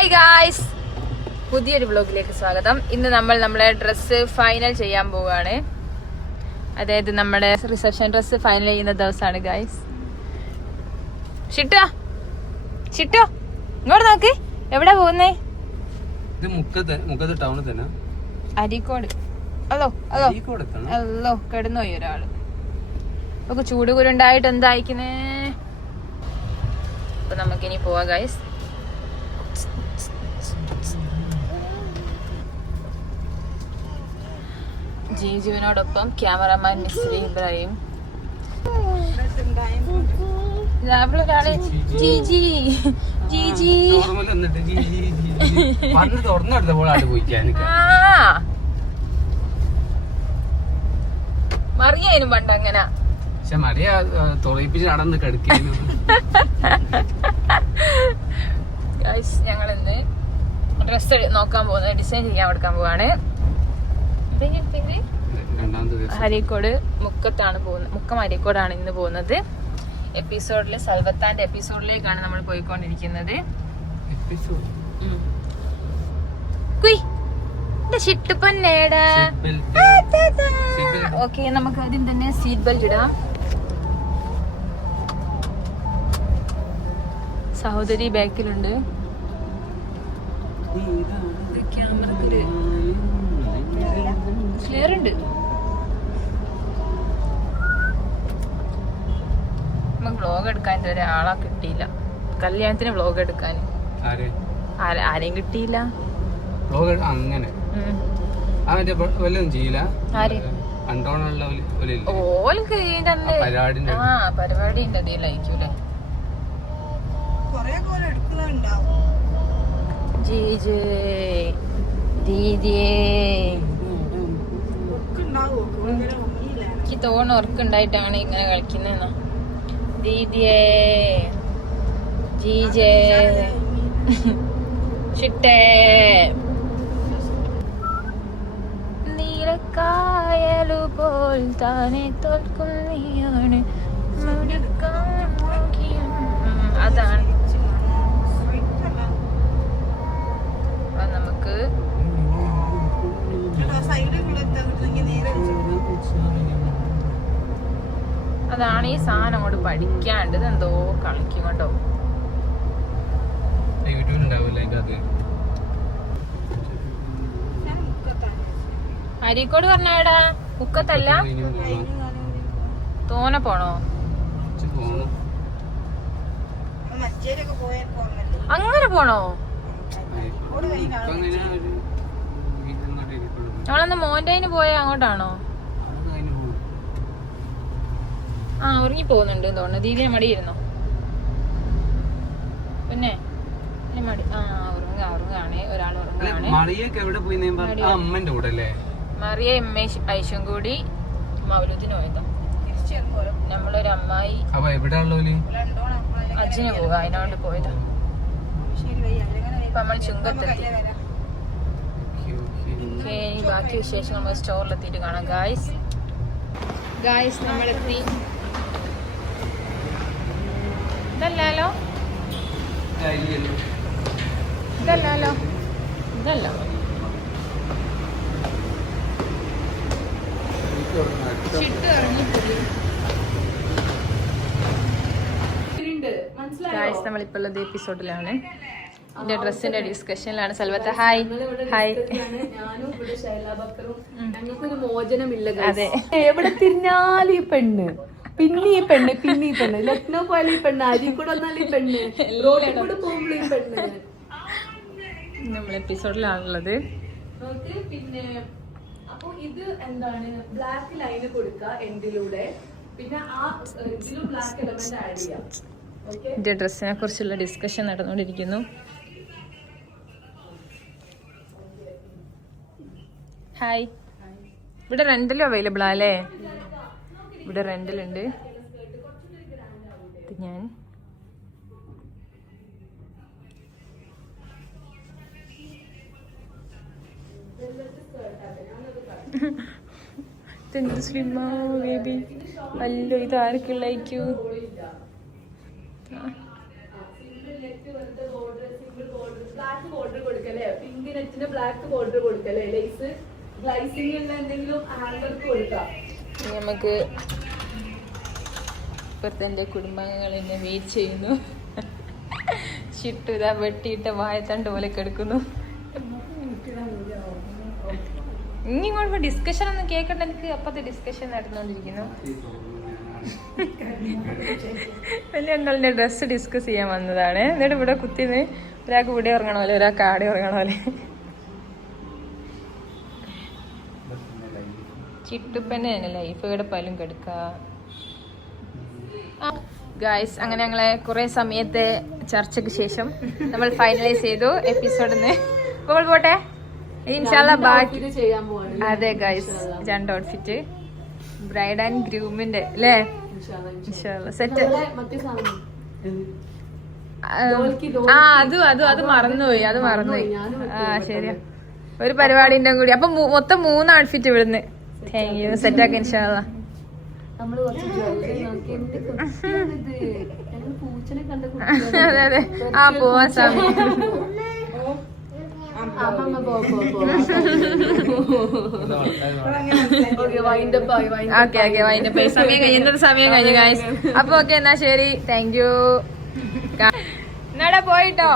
Hi guys, പുതിയൊരു വ്ലോഗിലേക്ക് സ്വാഗതം. ഇന്ന് നമ്മൾ നമ്മളെ ഡ്രസ്സ് ഫൈനൽ ചെയ്യാൻ പോവുകയാണ്. അതായത് നമ്മുടെ റിസപ്ഷൻ ഡ്രസ്സ് ഫൈനൽ ചെയ്യുന്ന ദിവസമാണ് ഗായ്സ്. ഷിട്ടോ ഇങ്ങോട്ട് നോക്ക്, എവിടെ പോകുന്നേ? ടൗണിൽ തന്നെ, അരീക്കോട്. അല്ലോ കിടന്നുപോയി ഒരാള്. നമുക്ക് ചൂട് കുരുണ്ടായിട്ട് എന്തായിക്കുന്നേ. അപ്പൊ നമുക്കിനി പോവാ ഗായ്സ്. ജീജുവിനോടൊപ്പം ക്യാമറമാൻ മിസ്റ്റർ ഇബ്രാഹിം. മറിയാനും പണ്ട് അങ്ങനെ ഞങ്ങളിന്ന് ഡ്രസ് നോക്കാൻ പോകുന്നത്, ഡിസൈൻ ചെയ്യാൻ കൊടുക്കാൻ പോവാണ്. അരീക്കോട് മുക്കത്താണ് പോകുന്നത്. മുക്കം അരീക്കോടാണ് ഇന്ന് പോകുന്നത്. എപ്പിസോഡില് സൽവത്താന്റെ എപ്പിസോഡിലേക്കാണ് നമ്മൾ പോയിക്കൊണ്ടിരിക്കുന്നത്. ഓക്കെ, നമുക്ക് ആദ്യം തന്നെ സീറ്റ് ബെൽറ്റ് ഇടാം. സഹോദരി ബാക്കിലുണ്ട്. ക്ലിയർ ഉണ്ട്. നമുക്ക് വ്ലോഗ് എടുക്കാൻ ഇതുവരെ ആളെ കിട്ടിയില്ല. കല്യാണത്തിന് വ്ലോഗ് എടുക്കാൻ ആരെയും കിട്ടിയില്ല. പരിപാടി ഉണ്ട്, അതിലായിരിക്കൂലേ. എനിക്ക് തോന്നുന്നു ഉറക്കുണ്ടായിട്ടാണ് ഇങ്ങനെ കളിക്കുന്നതെന്നാ. ദീദിയേ, ജീജേ, ചിട്ടേ. നീലക്കായലുപോൽ താനെ തോൽക്കും നീയാണ്. അതാണ് നമുക്ക്. അതാണ് ഈ സാധനം അങ്ങോട്ട് പഠിക്കാണ്ട്. എന്തോ കളിക്കും കേട്ടോ. അരീക്കോട് പറഞ്ഞാടാ, മുക്കത്തല്ല. തോനെ പോണോ? അങ്ങനെ പോണോ? നമ്മളന്ന് മോന്റെന് പോയ അങ്ങോട്ടാണോ? ഉറങ്ങി പോകുന്നുണ്ട് തോന്നുന്നു. ദീദിനെ മടിയിരുന്നോ? പിന്നെ ഉറങ്ങാണ്. ഒരാൾ ഉറങ്ങാണ്. മറിയ ഐശും കൂടി മൗലൂദിന് പോയതോ. നമ്മളൊരു അമ്മായി അച്ഛന് പോവുക, അതിനോണ്ട് പോയതാ. ഇപ്പൊ നമ്മൾ ചുങ്കത്തെത്തി. ബാക്കി വിശേഷം നമ്മൾ സ്റ്റോറിലെത്തിയിട്ട് കാണാം ഗായ്സ്. നമ്മളെത്തി. ഇതല്ലോ ഗായ്സ്, നമ്മളിപ്പോ ഉള്ളത് എപ്പിസോഡിലാണ്. എന്റെ ഡ്രസ്സിന്റെ ഡിസ്കഷനിലാണ്. സൽവത്ത ഹായ്. ഞങ്ങൾക്കൊരു മോചനമില്ല. അതെ, എവിടെ തിരിഞ്ഞാലും ഈ പെണ്ണ്, പിന്നെ ഈ പെണ്ണ്, ലക്നോ പോയാലും ഈ പെണ്ണ്, അരീക്കോട് വന്നാലും ഈ പെണ്ണ്, റോഡിൽ കൂടെ പോകുമ്പോൾ ഈ പെണ്ണ്. നമ്മൾ എപ്പിസോഡിലാണുള്ളത്. പിന്നെ അപ്പൊ ഇത് എന്താണ്, ബ്ലാക്ക് ലൈന് കൊടുക്കുക എൻഡിലൂടെ, പിന്നെ ആ ഇതിലും ബ്ലാക്ക് എലമെന്റ് ആഡ് ചെയ്യാം. എന്റെ ഡ്രസ്സിനെ കുറിച്ചുള്ള ഡിസ്കഷൻ നടന്നുകൊണ്ടിരിക്കുന്നു. ഹായ്. ഇവിടെ റെന്റിലും അവൈലബിൾ ആല്ലേ? ഇവിടെ റെന്റിലുണ്ട്. ഞാൻ ഇതെന്ത് സ്ലിമ്മാ ബേബി. അല്ലോ, ഇത് ആർക്കുള്ളായിരിക്കും? പിന്നെ ബ്ലാക്ക് ബോർഡർ കൊടുക്കല്ലേ ലേസ് ഗ്ലൈസിംഗ് ഉള്ള എന്തെങ്കിലും ഹാൻഡർക്ക് കൊടുക്കാം. നമുക്ക് ഇപ്പത്തെ എന്റെ കുടുംബാംഗങ്ങൾ എന്നെ വെയിറ്റ് ചെയ്യുന്നു. ചിട്ടു ഇതാ വെട്ടിയിട്ട വായത്തണ്ട് പോലെ കിടക്കുന്നു. ഇനി ഇങ്ങോട്ട് ഡിസ്കഷൻ ഒന്നും കേൾക്കണ്ട, എനിക്ക് അപ്പത്തെ ഡിസ്കഷൻ നടന്നുകൊണ്ടിരിക്കുന്നു. വലിയ അങ്കളിന്റെ ഡ്രസ്സ് ഡിസ്കസ് ചെയ്യാൻ വന്നതാണ്. എന്നിട്ട് ഇവിടെ കുത്തിന്ന് ഒരാൾക്ക് ഇവിടെ ഇറങ്ങണ പോലെ ഒരാൾക്ക് ആടെ ഇറങ്ങണ പോലെ. ചിട്ടുപ്പന്നെ ലൈഫ് ഇവിടെ പലും കെടുക്ക. ഗായ്സ്, അങ്ങനെ ഞങ്ങളെ കുറെ സമയത്തെ ചർച്ചയ്ക്ക് ശേഷം നമ്മൾ ഫൈനലൈസ് ചെയ്തു എപ്പിസോഡിന്ന്. അപ്പോൾ പോട്ടെ, ഇൻഷാല്ലാ ബാക്കി ചെയ്യാൻ പോവാണ്. അതെ ഗായ്സ്, 2 ഔട്ട്ഫിറ്റ് ബ്രൈഡ് ആൻഡ് ഗ്രൂമിന്റെ അല്ലേ? സെറ്റ്. അത് മറന്നുപോയി. ശരിയാ, ഒരു പരിപാടിന്റെ കൂടി. അപ്പൊ മൊത്തം 3 ഔട്ട്ഫിറ്റ് ഇവിടുന്ന്. Thank you. സെറ്റ് ആക്കി ഇൻഷാല്ലാ. അതെ അതെ, ആ പോവാൻ സമയം. സമയം കഴിഞ്ഞു ഗായ്സ്. അപ്പൊ ഓക്കെ, എന്നാ ശരി, താങ്ക് യു. എന്നാടാ പോയിട്ടോ.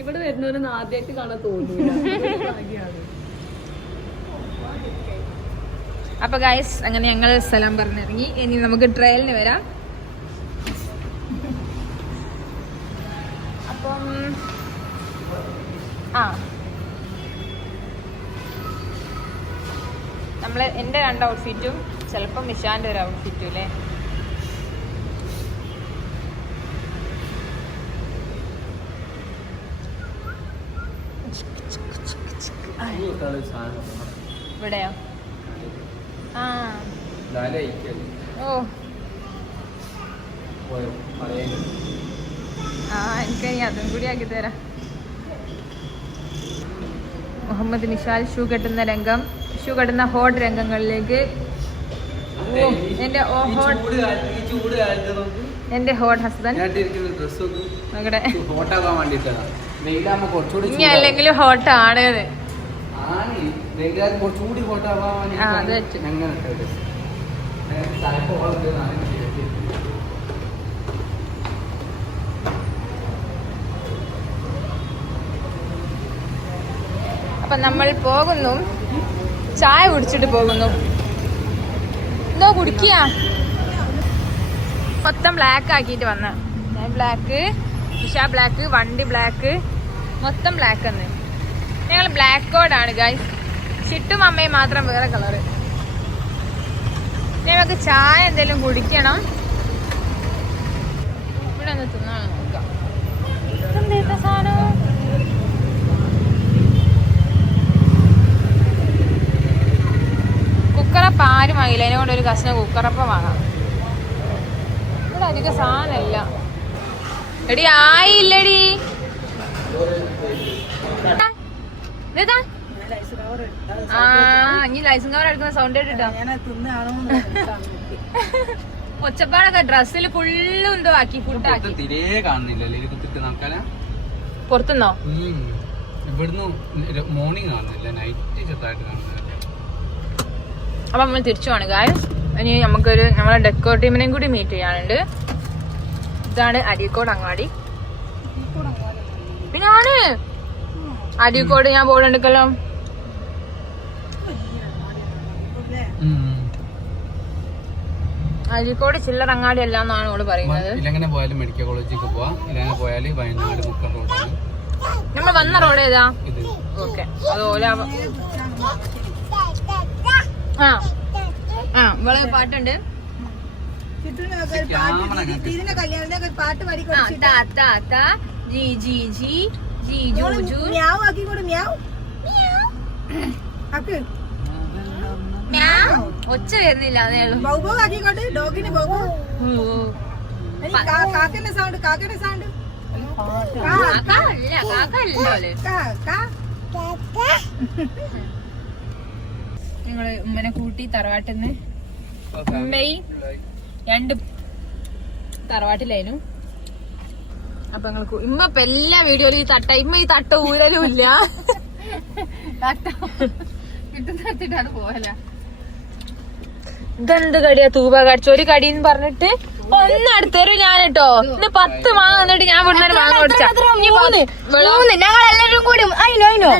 ഇവിടെ വരുന്നവരൊന്നും ആദ്യമായിട്ട് കാണാൻ തോന്നില്ല. അപ്പൊ ഗായ്സ്, അങ്ങനെ ഞങ്ങൾ സ്ഥലം പറഞ്ഞിറങ്ങി. ഇനി നമുക്ക് ട്രയലിന് വരാം. അപ്പം നമ്മള് എന്റെ 2 ഔട്ട്ഫിറ്റും ചിലപ്പോ മിഷാന്റെ ഒരു ഔട്ട്ഫിറ്റും അല്ലേ? ഇവിടെയോ? എനിക്ക് അതും കൂടി ആക്കി തരാം. മുഹമ്മദ് നിഷാൽ ഷൂ കെട്ടുന്ന രംഗം, ഷൂ കെട്ടുന്ന ഹോട്ട് രംഗങ്ങളിലേക്ക്. എന്റെ ഹോട്ട് ഹസ്ബൻഡ് ഇനി അല്ലെങ്കിലും ഹോട്ടാണ്. അത് വെച്ചു. അപ്പൊ നമ്മൾ പോകുന്നു, ചായ കുടിച്ചിട്ട് പോകുന്നു. എന്തോ കുടിക്കുക? മൊത്തം ബ്ലാക്ക് ആക്കിയിട്ട് വന്ന. ബ്ലാക്ക്, ഇഷ ബ്ലാക്ക്, വണ്ടി ബ്ലാക്ക്, മൊത്തം ബ്ലാക്ക് എന്ന്. ഞങ്ങൾ ബ്ലാക്ക് കോഡാണ് ഗൈസ്. ചിട്ടും അമ്മയും മാത്രം വേറെ കളറ്. ഞങ്ങൾക്ക് ചായ എന്തെങ്കിലും കുടിക്കണം. ഇവിടെ ഒന്ന് തിന്നാണ് നോക്കാം. എന്താ സാധനം? കുക്കറപ്പ ആരും വാങ്ങില്ല. അതിനെ കൊണ്ട് ഒരു കഷ്ണം കുക്കറപ്പ വാങ്ങാം. ഇവിടെ അധികം സാധനമല്ല. എടി ആയില്ലടി. ഇനി ലൈസൻസ് കവർ എടുക്കുന്ന സൗണ്ട് കേട്ടിട്ടോ. ഒച്ചപ്പാടൊക്കെ ഡ്രസ്സിൽ ഫുള്ളും എന്തോ ആക്കി ഫുഡാക്കി. പുറത്തുനിന്നോ? അപ്പൊ നമ്മൾ തിരിച്ചു പോണ് ഗായ്സ്. ഇനി നമുക്കൊരു നമ്മളെ ഡെക്കോ ടീമിനെയും കൂടി മീറ്റ് ചെയ്യാനുണ്ട്. ഇതാണ് അരീക്കോട് അങ്ങാടി. പിന്നെ ആണ് അരീക്കോട് ഞാൻ പോകണ്ടെടുക്കല്ലോ. അരീക്കോട് ചില്ലറ അങ്ങാടി അല്ല എന്നാണ് ഓള് പറയുന്നത്. മെഡിക്കൽ കോളേജിലേക്ക് പോവാം. വയനാട് മുക്കം റോഡാണ്. നമ്മൾ വന്ന റോഡ് ഏതാ? ഓക്കെ, അത് ഓല. വളരെ പാട്ടുണ്ട്. ഒച്ച വരുന്നില്ല. ഞങ്ങള് ഉമ്മനെ കൂട്ടി തറവാട്ടിന്ന്. ഉമ്മയും 2 തറവാട്ടിലായിരുന്നു. അപ്പൊ ഞങ്ങൾക്ക് ഉമ്മ ഇപ്പൊ എല്ലാ വീഡിയോയിലും ഈ തട്ട ഊരലും ഇല്ല. കിട്ടുന്നിടത്തിട്ടാണ് പോകല. ഇതെന്ത് കടിയാ തൂവ കടിച്ച ഒരു കടിന്ന് പറഞ്ഞിട്ട് ഒന്ന് അടുത്തരും ഞാൻ കേട്ടോ. ഇന്ന് 10 മാങ്ങ വന്നിട്ട് ഞാൻ ഇവിടുന്ന് മാങ്ങ ഓടിച്ചാ. ഞങ്ങൾ എല്ലാരും കൂടി അതിനോ